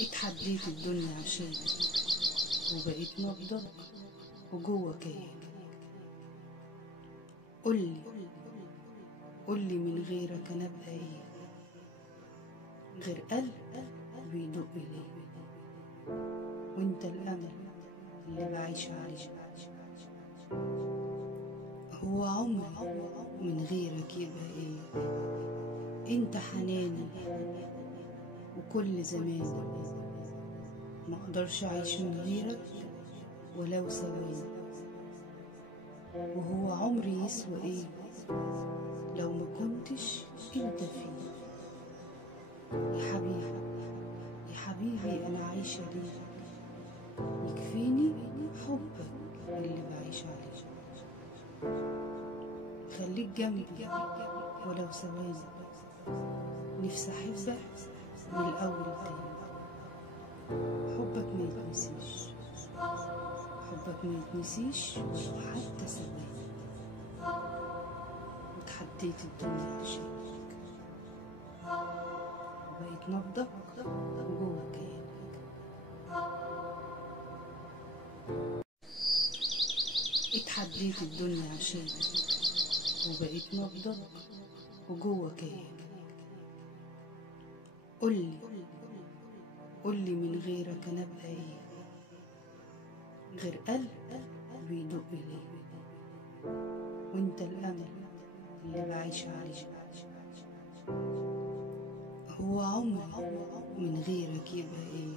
اتحديت الدنيا عشانك وبقيت نبضك وجوه كيانك. قولي قولي من غيرك انا ابقى ايه، غير قلب بيدق ليه وانت الامل اللي بعيش عليه. هو عمري من غيرك يبقى ايه، انت حناني وكل زماني، ما اقدرش اعيش من غيرك ولو ثواني. وهو عمري يسوى ايه لو ما كنتش انت فيه. يا حبيبي يا حبيبي انا عايشة ليك، يكفيني حبك اللي بعيش عليه. خليك جنبي ولو ثواني، نفسي احبك من الاول تاني. حبك ما يتنسيش، حبك ما يتنسيش ولو حتى ثواني. وتحديت الدنيا عشانك وبقيت نبضك وجوه كيانك. اتحديت الدنيا عشانك وبقيت نبضك وجوه كيانك. قولي من غيرك انا ابقى ايه، غير قلب بيدق ليه وانت الامل اللي بعيش عليه. هو عمري من غيرك يبقى ايه،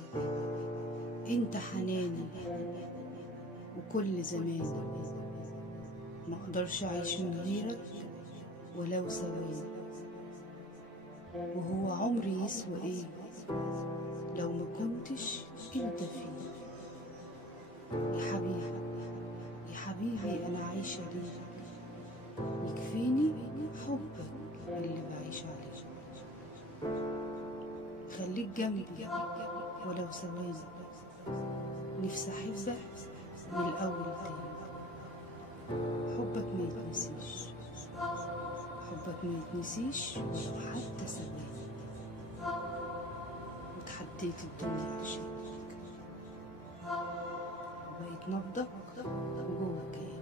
انت حناني وكل زماني، ما اقدرش اعيش من غيرك ولو ثواني. وهو عمري يسوى ايه لو ما كنتش انت فيه. يا حبيبي يا حبيبي انا عايشة ليك، يكفيني حبك اللي بعيش عليه. خليك جنبي ولو ثواني، نفسي احبك من الاول تاني. حبك ما يتنسيش، حبك ما يتنسيش ولو حتى ثواني. وتحديت الدنيا عشانك وبقيت نبضك وجوه كيانك.